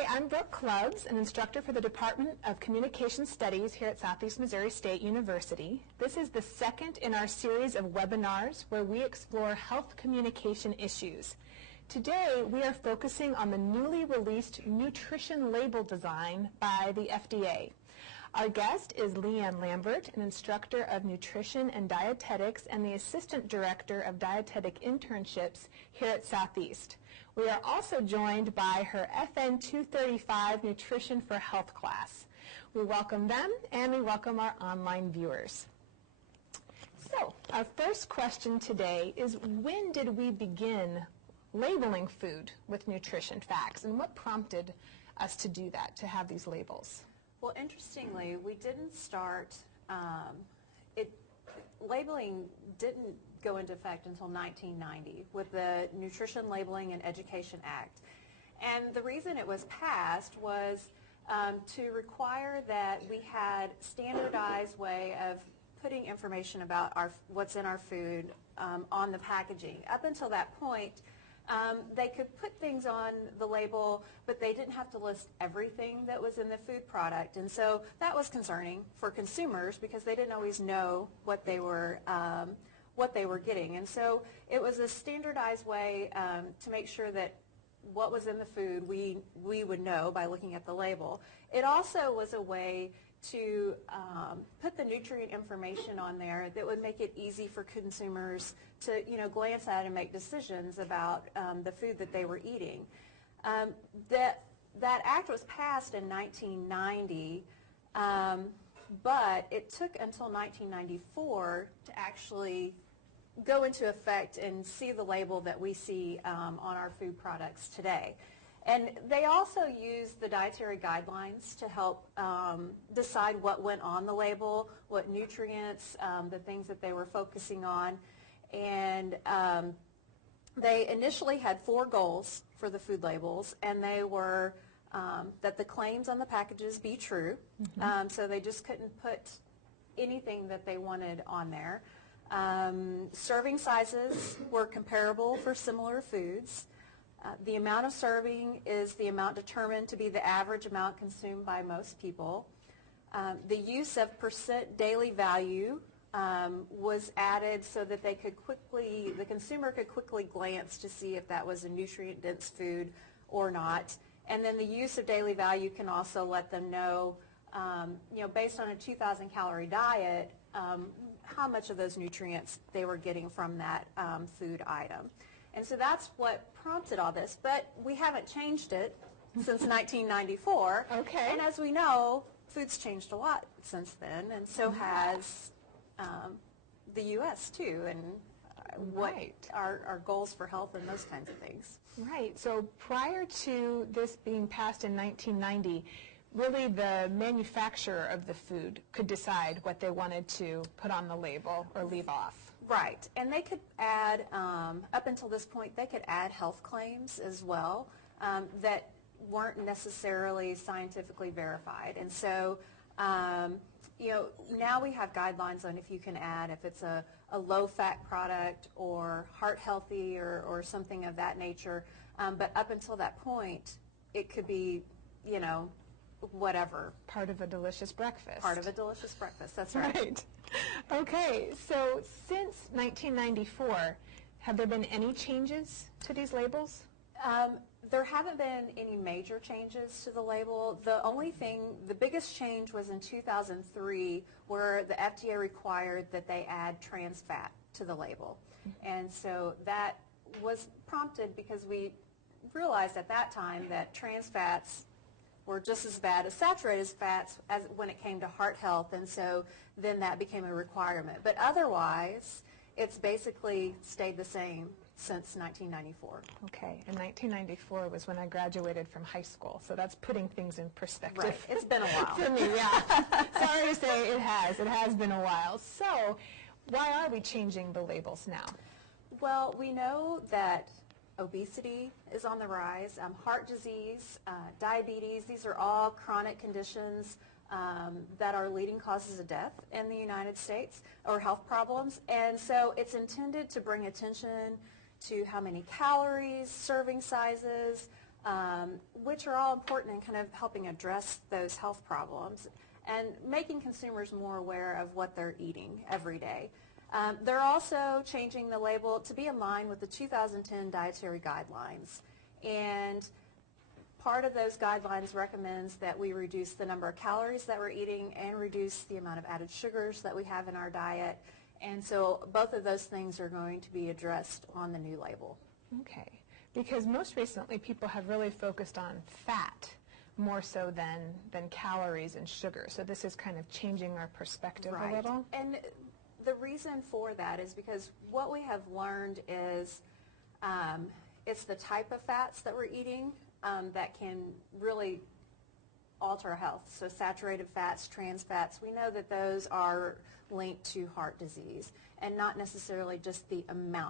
Hi, I'm Brooke Clubs, an instructor for the Department of Communication Studies here at Southeast Missouri State University. This is the second in our series of webinars where we explore health communication issues. Today, we are focusing on the newly released nutrition label design by the FDA. Our guest is LeaAnne Lambert, an instructor of nutrition and dietetics and the assistant director of dietetic internships here at Southeast. We are also joined by her FN 235 Nutrition for Health class. We welcome them and we welcome our online viewers. So, our first question today is, when did we begin labeling food with nutrition facts, and what prompted us to do that, to have these labels? Well, interestingly, we didn't start, labeling didn't go into effect until 1990 with the Nutrition Labeling and Education Act. And the reason it was passed was to require that we had standardized way of putting information about what's in our food on the packaging. Up until that point, they could put things on the label, but they didn't have to list everything that was in the food product. And so that was concerning for consumers because they didn't always know what they were getting. And so it was a standardized way to make sure that what was in the food we would know by looking at the label. It also was a way to put the nutrient information on there that would make it easy for consumers to glance at and make decisions about the food that they were eating. That act was passed in 1990, but it took until 1994 to actually go into effect and see the label that we see on our food products today. And they also use the dietary guidelines to help decide what went on the label, what nutrients, the things that they were focusing on. And they initially had 4 goals for the food labels, and they were that the claims on the packages be true. So they just couldn't put anything that they wanted on there. Serving sizes were comparable for similar foods. The amount of serving is the amount determined to be the average amount consumed by most people. The use of percent daily value was added so that the consumer could quickly glance to see if that was a nutrient-dense food or not. And then the use of daily value can also let them know, based on a 2,000 calorie diet, how much of those nutrients they were getting from that food item. And so that's what prompted all this, but we haven't changed it since 1994. Okay. And as we know, food's changed a lot since then, and so has the U.S. too, and what our goals for health and those kinds of things. Right. So prior to this being passed in 1990, really the manufacturer of the food could decide what they wanted to put on the label or leave off. Right, and they could add, up until this point, they could add health claims as well that weren't necessarily scientifically verified. And so, now we have guidelines on if you can add, if it's a low-fat product or heart healthy or something of that nature. But up until that point, it could be, whatever. Part of a delicious breakfast. Part of a delicious breakfast, that's right. Right. Okay, so since 1994, have there been any changes to these labels? There haven't been any major changes to the label. The biggest change was in 2003, where the FDA required that they add trans fat to the label. And so that was prompted because we realized at that time that trans fats were just as bad as saturated fats as when it came to heart health, and so then that became a requirement. But otherwise, it's basically stayed the same since 1994. Okay, and 1994 was when I graduated from high school, so that's putting things in perspective. Right, it's been a while. For me, yeah. Sorry to say it has been a while. So why are we changing the labels now? Well, we know that obesity is on the rise, heart disease, diabetes, these are all chronic conditions that are leading causes of death in the United States, or health problems. And so it's intended to bring attention to how many calories, serving sizes, which are all important in kind of helping address those health problems and making consumers more aware of what they're eating every day. They're also changing the label to be in line with the 2010 dietary guidelines. And part of those guidelines recommends that we reduce the number of calories that we're eating and reduce the amount of added sugars that we have in our diet. And so both of those things are going to be addressed on the new label. Okay, because most recently people have really focused on fat more so than calories and sugar. So this is kind of changing our perspective a little. And the reason for that is because what we have learned is it's the type of fats that we're eating that can really alter health. So saturated fats, trans fats, we know that those are linked to heart disease and not necessarily just the amount